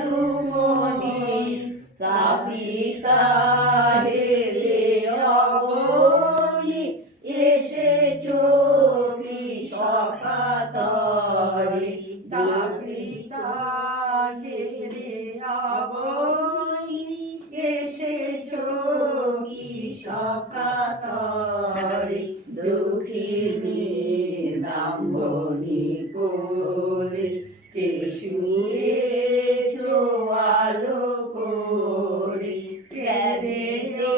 মনি কাপিতা হেরে অগণি এসেছো কি সখাতরে কাপিতা হেরে অগণি এসেছো কি সখাতরে দুঃখিনী ব্রাহ্মণী কোলে কে শুয়েছো আলো করে ব্যাধিতে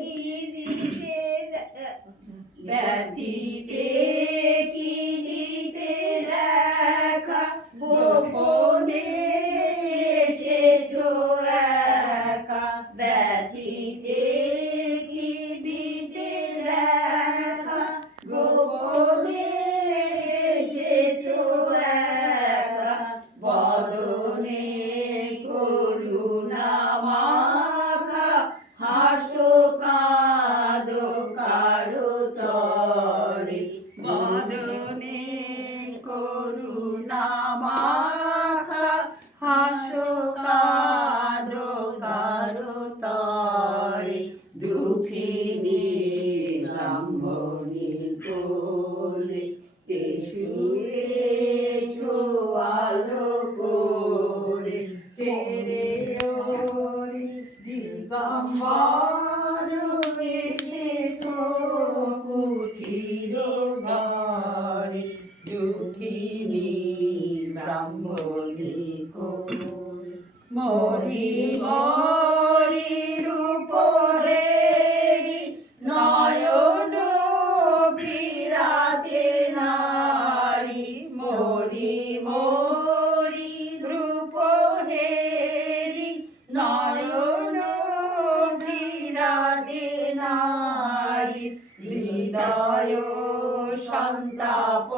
কি দিতে ব্যাধিতে কি দিতে দেখা গোপনে এসেছো একা ব্যাধিতে কি দিতে দেখা গোপনে এসেছো একা বদনে করুণা মাখা হাসো কাঁদো কারো তরে বদনে করুণা মাখা হাসো কাঁদো কারো তরে দুঃখিনী ব্রাহ্মণী কোলে কে শুয়েছো আলো করে কে রে ওরে দিগম্বর এসেছো কুটির ঘরে দুঃখিনী ব্রাহ্মণী কোলে মরি মরি রূপ হেরি নয়ন বিরাতে নারী মরি মরি রূপ হেরি নয়ন বিরাতে নারী হৃদয় সন্তাপ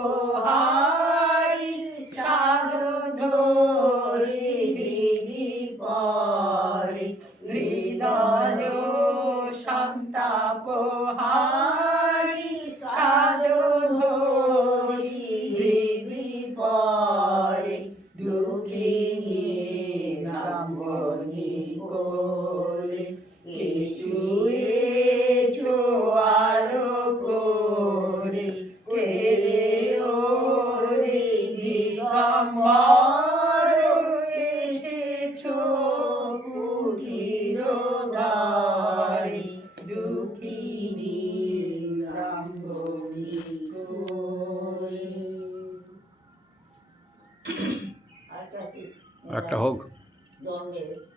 হারি সারধরি বিধি পরে হৃদয় সন্তাপ হারি সারধরি বিধি পরে দুঃখিনী ব্রাহ্মণী কোলে কে শুয়েছো আলো করে কে রে ওরে দিগম্বর এসেছো কুটির দ্বারে দুঃখিনী ব্রাহ্মণী কোলে একটা হোক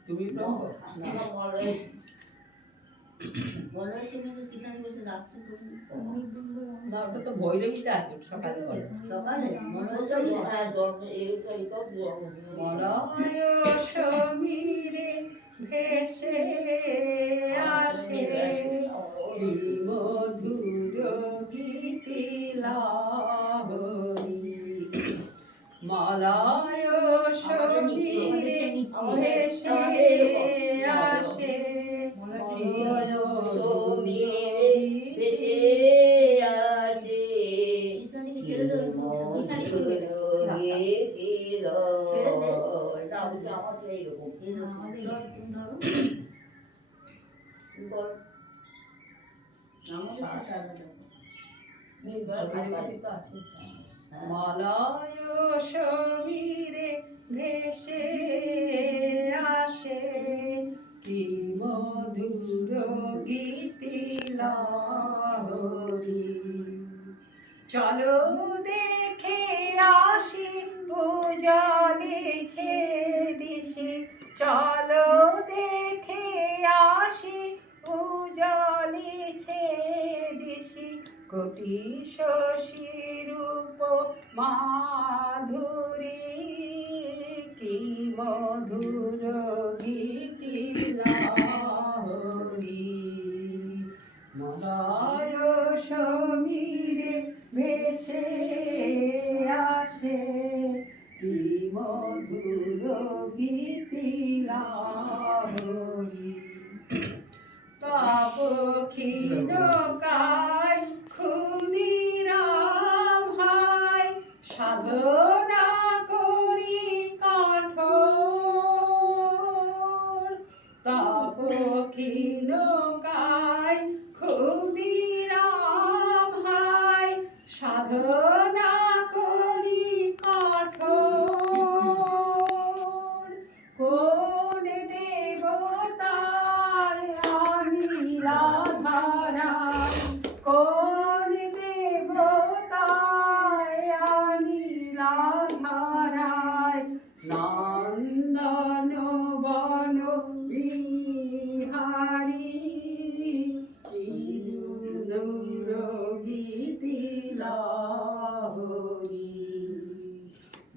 তুমি তো ভৈরবীতে আছে সকালে সমীরে ভেসে আসে কি মধুর গীতি লাহরি মলয় সমীরে ভেসে আসে সমীরে ভেসে আসে গেছিল না বলছে আমার তো এইরকম মলয় সমীরে ভেসে আসে কি মধুর গীতি লাহরি চলো দেখে আসি উজালেছে দিশে চলো দেখে আসি উজালেছে দিশে কোটি শশী রূপ মাধুরী কি মধুর গীতি লাহরি মলয় সমীরে ভেসে আসে কি মধুর গীতি লাহরি তব ক্ষীণ কায় ক্ষুদিরাম হয় সাধনা করি কঠোর পাখি নৌকায় ক্ষুদিরাম হায় সাধনা করি কঠোর কোন দেবতায় আনিলা ধারায় কোন দেবতায় আনিলা ধারায় নন্দন বন বিহারী কিরুর গীতি লাহরি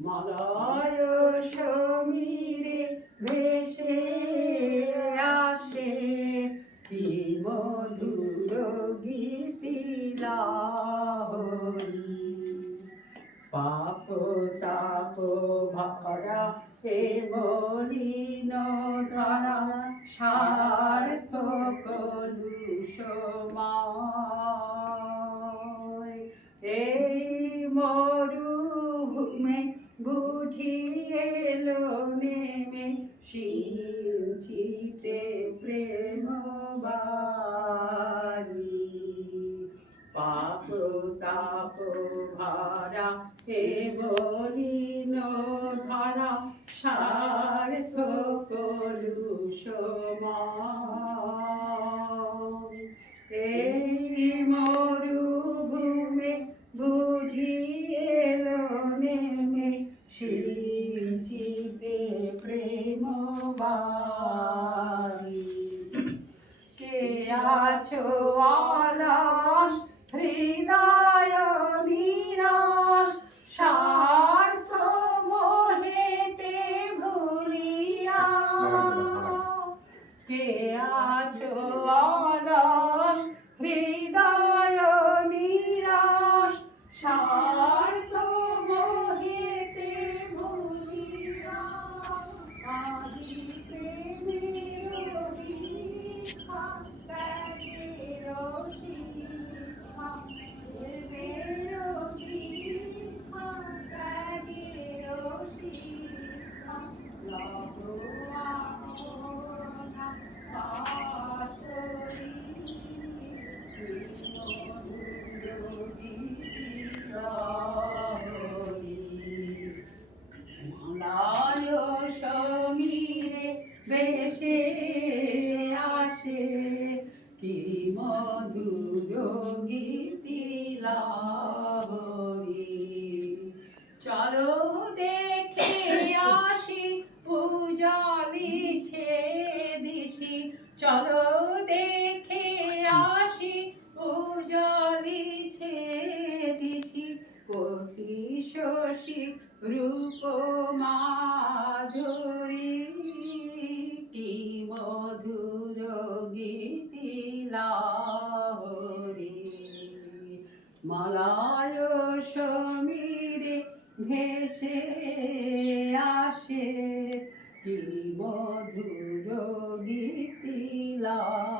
মলয় সমীরে ভেসে আসে কি মধুর গীতি লাহরি পাপ তাপ ভরা হে মলিন ধরা সার্থক লুসময় এই মরুভূমে বুঝি এলো নেমে সিঞ্চিতে প্রেম বারি পাপ তাপ ভরা হে মলিন ধরা সার্থক লুসময় এই মরুভূমে বুঝি এলো নেমে সিঞ্চিতে প্রেম বারি কে আছো আলাস হৃদয় নিরাশ স্বার্থ মোহেতে ভুলিয়া কে আছো আলাস হৃদয় নিরাশ স্বার্থ মোহেতে ভুলিয়া আদি প্রেমের দীক্ষা ত্যাগের শিক্ষা প্রেমের দীক্ষা ত্যাগের শিক্ষা লব আপনা পাশরি মলয় সমীরে ভেসে আসে কি মধুর গীতি লাহরি চলো দেখে আসি পূজালিছে দিশি চলো দেখে আসি পূজালিছে দিশি কোটি শশী রূপ মাধুরী কি মধুর গীতি লাহরি মলয় সমীরে ভেসে আসে কি মধুর গীতি লাহরি।